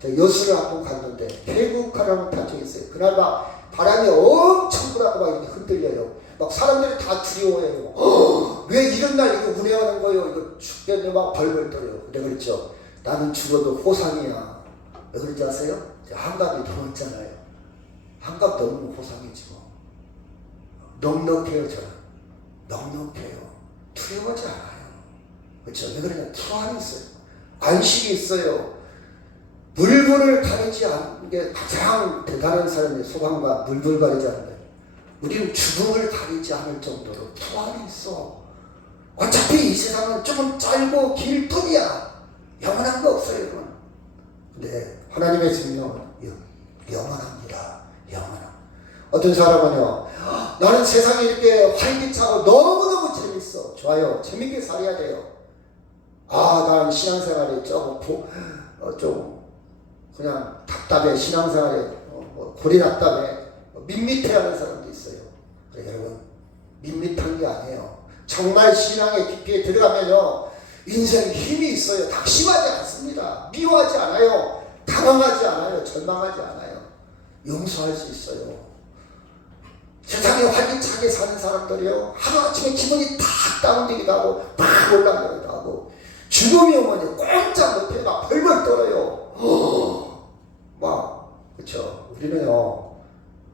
제가 여수를 한번 갔는데 케이블카라는 탄적이 있어요. 그날 막 바람이 엄청 불어서 막 이렇게 흔들려요. 막 사람들이 다 두려워해요. 왜 이런 날 이거 운행하는 거예요? 이거 죽겠네. 막 벌벌 떨어요. 내가 그랬죠. 나는 죽어도 호상이야. 왜 그런지 아세요? 한갑이 넘었잖아요. 한갑 넘으면 호상이지 뭐. 넉넉해요. 저는 넉넉해요. 두려워하지 않아요. 그렇죠? 왜 그러냐? 투안이 있어요. 안식이 있어요. 물불을 가리지 않는 게 가장 대단한 사람의 소망과 물불 가리지 않는 거예요. 우리는 죽음을 가리지 않을 정도로 투안이 있어. 어차피 이 세상은 조금 짧고 길 뿐이야. 영원한 거 없어요, 여러분. 근데 하나님의 생명은 영원합니다. 영원함. 어떤 사람은요, 나는 세상이 이렇게 활기차고 너무너무 재밌어. 좋아요. 재밌게 살아야 돼요. 난 신앙생활이 좀 그냥 답답해. 신앙생활에 골이 답답해. 밋밋해하는 사람도 있어요. 여러분 밋밋한 게 아니에요. 정말 신앙의 깊이에 들어가면요, 인생에 힘이 있어요. 낙심하지 않습니다. 미워하지 않아요. 당황하지 않아요. 절망하지 않아요. 용서할 수 있어요. 세상에 활기차게 사는 사람들이요, 하루아침에 기분이 탁 다운되기도 하고 팍 올라가기도 하고, 죽음이 오면 꼼짝 못해 막 벌벌 떨어요. 막 그렇죠. 우리는요,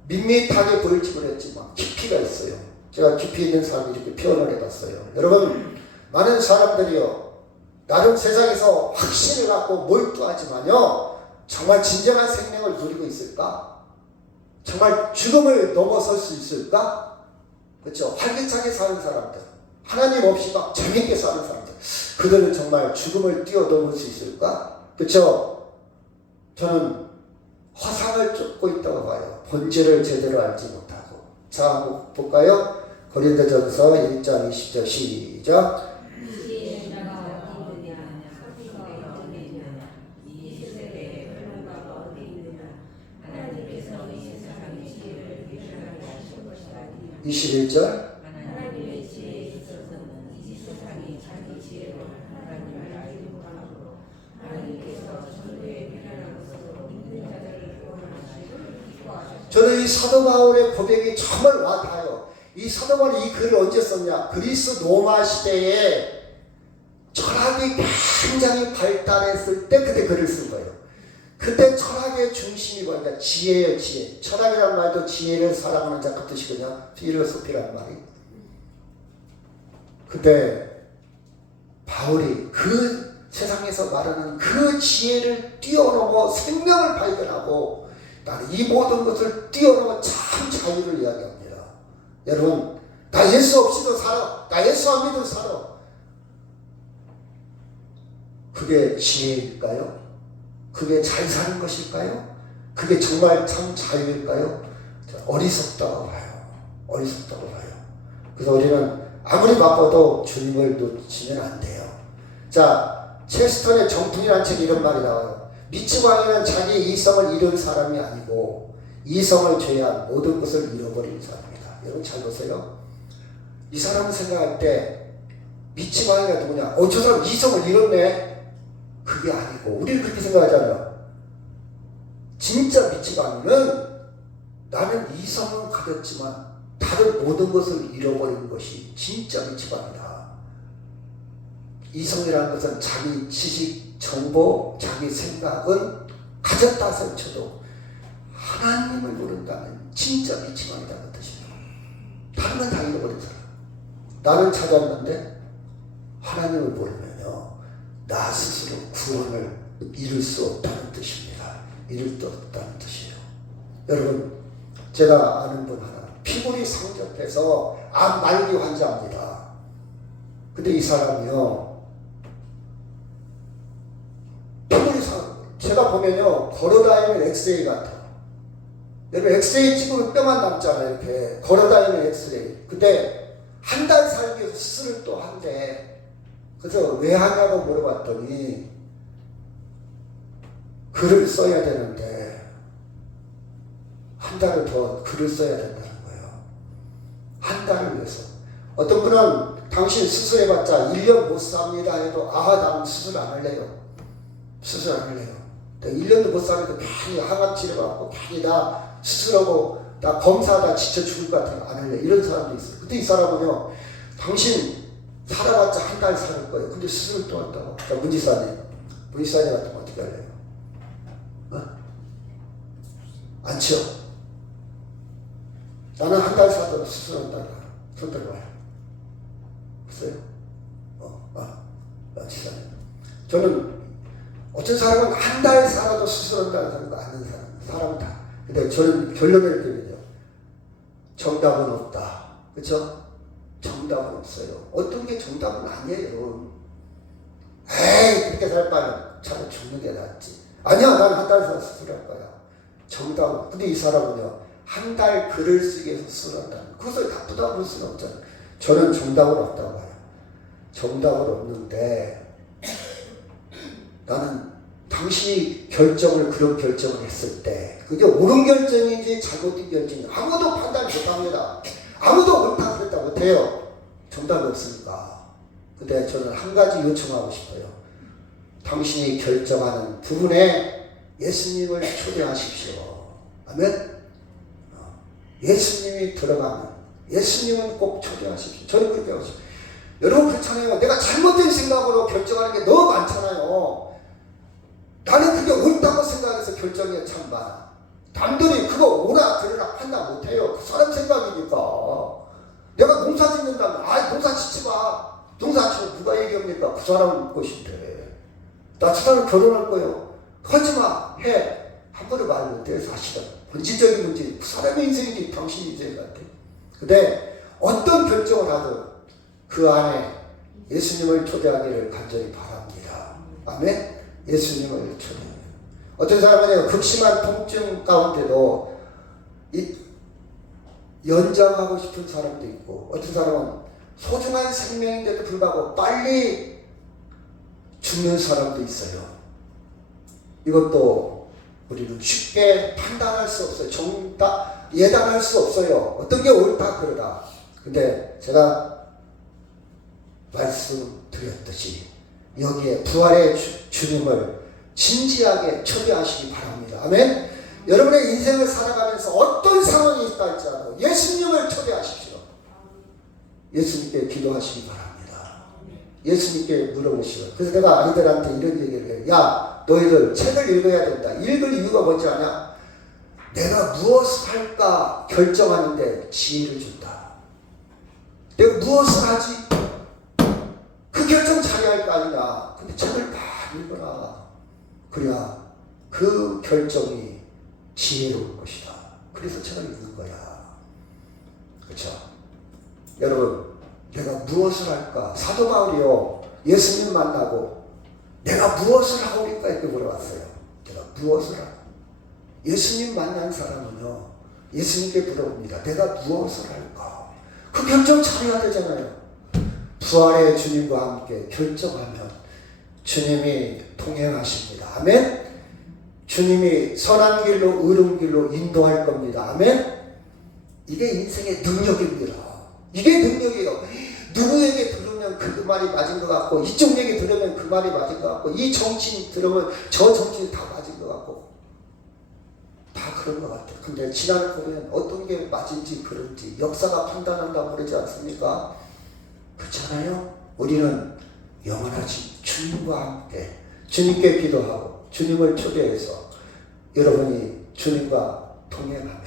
밋밋하게 보일지 모르겠지만 깊이가 있어요. 제가 깊이 있는 사람을 이렇게 표현을 해봤어요. 여러분, 많은 사람들이요, 나름 세상에서 확신을 갖고 몰두하지만요, 정말 진정한 생명을 누리고 있을까? 정말 죽음을 넘어설 수 있을까? 그렇죠. 활기차게 사는 사람들, 하나님 없이 막 재밌게 사는 사람들, 그들은 정말 죽음을 뛰어넘을 수 있을까? 그렇죠. 저는 허상을 쫓고 있다고 봐요. 본질을 제대로 알지 못하고. 자, 한번 볼까요? 고린도전서 1장 20절 시작. 이 21절. 하나님의 지혜에 있어서는 이 세상이 자기 지혜로 하나님을 알지 못하므로 하나님께서 전도에 미련한 것으로 믿는 자들을 구원하시고 기뻐하셨습니다. 저는 이 사도 바울의 고백이 정말 와닿아요. 이 사도 바울이 이 글을 언제 썼냐? 그리스 로마 시대에 철학이 굉장히 발달했을 때 그때 글을 쓴 거예요. 그때 철학의 중심이 뭐냐? 지혜예요, 지혜. 철학이란 말도 지혜를 사랑하는 자 그 뜻이거든요. 필로소피란 말이. 그때 바울이 그 세상에서 말하는 그 지혜를 뛰어넘어 생명을 발견하고, 나는 이 모든 것을 뛰어넘어 참 자유를 이야기합니다. 여러분, 나 예수 없이도 살아. 나 예수 안 믿어도 살아. 그게 지혜일까요? 그게 잘 사는 것일까요? 그게 정말 참 자유일까요? 어리석다고 봐요. 어리석다고 봐요. 그래서 우리는 아무리 바빠도 주님을 놓치면 안 돼요. 자, 체스턴의 정통이라는 책에 이런 말이 나와요. 미치광이는 자기 이성을 잃은 사람이 아니고 이성을 제외한 모든 것을 잃어버린 사람이다. 여러분 잘 보세요. 이 사람을 생각할 때 미치광이가 누구냐? 저 사람 이성을 잃었네. 그게 아니고, 우리는 그렇게 생각하잖아요. 진짜 미치광이는 나는 이성은 가졌지만 다른 모든 것을 잃어버린 것이 진짜 미치광이다. 이성이라는 것은 자기 지식, 정보, 자기 생각은 가졌다 설쳐도 하나님을 모른다면 진짜 미치광이라는 뜻이에요. 다른 건 다 잃어버린 사람. 나는 찾았는데 하나님을 모르면요, 나 스스로 구원을 이룰 수 없다는 뜻입니다. 이룰 수 없다는 뜻이에요. 여러분, 제가 아는 분 하나, 피골이 상접해서 암 말기 환자입니다. 근데 이 사람이요, 피골이 제가 보면요, 걸어다니는 엑스레이 같아요. 여러분, 엑스레이 찍으면 뼈만 남잖아요. 이렇게 걸어다니는 엑스레이. 근데 한 달 살기 위해서 수술을 또 한대. 그래서 왜 하냐고 물어봤더니 글을 써야 되는데 한 달을 더 글을 써야 된다는 거예요. 한 달을 위해서. 어떤 분은 당신 수술해봤자 1년 못 삽니다 해도 나는 수술 안 할래요. 수술 안 할래요. 1년도 못 사니까 괜히 항암 치료받고 괜히 나 수술하고 나 검사하다 지쳐 죽을 것 같아요. 안 할래. 이런 사람도 있어요. 근데 이 사람은요, 당신 살아봤자 한 달 살 거예요. 근데 수술을 또 한다고. 그러니까 문지사님 같으면 어떻게 할래요? 안 치워. 나는 한 달 살아도 수술한다. 손 들어봐요. 없어요? 지사님. 저는 어떤 사람은 한 달 살아도 수술한다는 사람도 아는 사람은 다. 근데 저는 결론을 내리거든요. 정답은 없다. 그렇죠? 정답은 없어요. 어떤 게 정답은 아니에요. 에이, 그렇게 살 바에는 차라리 죽는 게 낫지. 아니야, 난 한 달 살아 수술할 거야. 정답은. 근데 이 사람은요, 한 달 글을 쓰기 위해서 수술한다는. 그것을 나쁘다고 볼 수는 없잖아요. 저는 정답은 없다고 봐요. 정답은 없는데 나는 당신이 그런 결정을 했을 때 그게 옳은 결정인지 잘못된 결정인지 아무도 판단 못합니다. 아무도 옳다 그랬다 못해요. 정답이 없으니까. 근데 저는 한 가지 요청하고 싶어요. 당신이 결정하는 부분에 예수님을 초대하십시오. 아멘? 예수님이 들어가면 예수님은 꼭 초대하십시오. 저는 그렇게 하고 싶어요. 여러분 그렇잖아요. 내가 잘못된 생각으로 결정하는 게 너무 많잖아요. 나는 그게 옳다고 생각해서 결정이 참 많아. 남들이 그거 오나 그러나 판단 못해요. 그 사람 생각이니까. 내가 농사 짓는다면 농사 짓지 마. 농사 지면 누가 얘기합니까? 그 사람은 것인데. 나 저 사람 결혼할 거예요. 하지마 해. 한 번에 말 못해. 사실은 본질적인 문제. 그 사람의 인생이지 당신 인생 같아. 근데 어떤 결정을 하든 그 안에 예수님을 초대하기를 간절히 바랍니다. 아멘. 예수님을 초대해요. 어떤 사람은 극심한 통증 가운데도 연장하고 싶은 사람도 있고, 어떤 사람은 소중한 생명인데도 불구하고 빨리 죽는 사람도 있어요. 이것도 우리는 쉽게 판단할 수 없어요. 정답 예단할 수 없어요. 어떤 게 옳다 그러다. 근데 제가 말씀드렸듯이 여기에 부활의 주님을 진지하게 초대하시기 바랍니다. 아멘. 여러분의 인생을 살아가면서 어떤 상황이 있다 할지라도 예수님을 초대하십시오. 예수님께 기도하시기 바랍니다. 예수님께 물어보시고. 그래서 내가 아이들한테 이런 얘기를 해요. 야, 너희들 책을 읽어야 된다. 읽을 이유가 뭔지 아냐? 내가 무엇을 할까 결정하는데 지혜를 준다. 내가 무엇을 하지? 그 결정 잘해야 할 거 아니냐. 근데 책을 많이 읽어라. 그래야 그 결정이 지혜로울 것이다. 그래서 책을 읽는 거야. 그렇죠? 여러분, 내가 무엇을 할까? 사도 바울이요, 예수님 만나고 내가 무엇을 하오리까 이렇게 물어봤어요. 내가 무엇을 할까? 예수님 만난 사람은요, 예수님께 물어봅니다. 내가 무엇을 할까? 그 결정 잘해야 되잖아요. 부활의 주님과 함께 결정하면 주님이 동행하십니다. 아멘. 주님이 선한 길로 의로운 길로 인도할 겁니다. 아멘. 이게 인생의 능력입니다. 이게 능력이에요. 누구에게 들으면 그 말이 맞은 것 같고, 이쪽 얘기 들으면 그 말이 맞은 것 같고, 이 정치인 들으면 저 정치인 다 맞은 것 같고, 다 그런 것 같아요. 근데 지나고 보면 어떤 게 맞은지 그런지 역사가 판단한다고 그러지 않습니까? 그렇잖아요. 우리는 영원하신 주님과 함께 주님께 기도하고 주님을 초대해서 여러분이 주님과 동행하면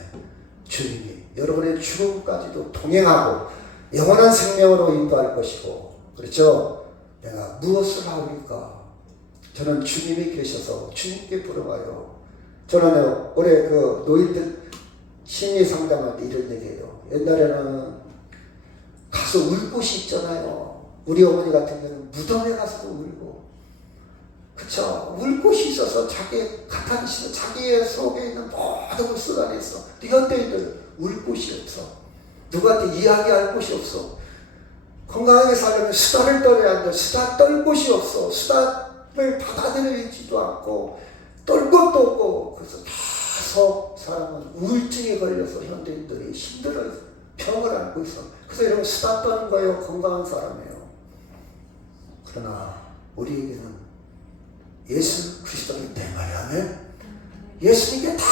주님이 여러분의 죽음까지도 동행하고 영원한 생명으로 인도할 것이고, 그렇죠? 내가 무엇을 하오리까? 저는 주님이 계셔서 주님께 물어봐요. 저는 올해 그 노인들 심리 상담할 때 이런 얘기해요. 옛날에는 가서 울 곳이 있잖아요. 우리 어머니 같은 경우는 무덤에 가서도 울고, 그쵸? 울 곳이 있어서 자기 카타르시스, 자기의 속에 있는 모든 걸 쏟아냈어. 근데 현대인들은 울 곳이 없어. 누구한테 이야기할 곳이 없어. 건강하게 살려면 수다를 떨어야 한다. 수다 떨 곳이 없어. 수다를 받아들이지도 않고 떨 것도 없고, 그래서 계속 사람은 우울증에 걸려서 현대인들이 힘들어요. 병을 앓고 있어. 그래서 이러면 수다 떠는 거예요. 건강한 사람이에요. 그러나 우리에게는 예수 그리스도를 대말하면 예수님께 다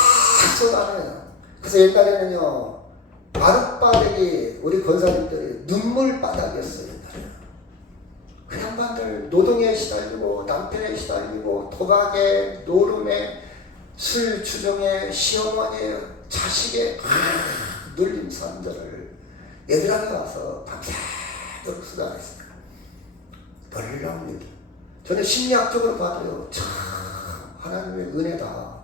쏟아내요. 그래서 옛날에는요, 마룻바닥이 우리 권사님들이 눈물바닥이었어요. 옛날에는 그 양반들 노동에 시달리고 남편에 시달리고 도박에 노름에 술 주정에 시어머니에 자식에 눌린 사람들을 얘들한테 와서 밤새도록 쏟아냈어요. 놀라운 얘기. 저는 심리학적으로 봐도요, 참 하나님의 은혜다.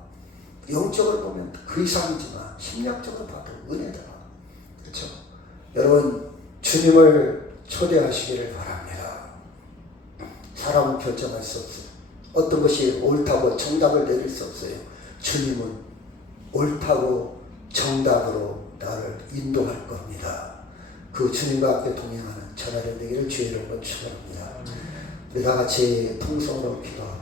영적으로 보면 그 이상이지만 심리학적으로 봐도 은혜다. 그렇죠? 여러분, 주님을 초대하시기를 바랍니다. 사람은 결정할 수 없어요. 어떤 것이 옳다고 정답을 내릴 수 없어요. 주님은 옳다고 정답으로 나를 인도할 겁니다. 그 주님과 함께 동행하는 저날의 되기를 주의 이름으로 축원합니다. 우리 다 같이 통성으로 기도합니다.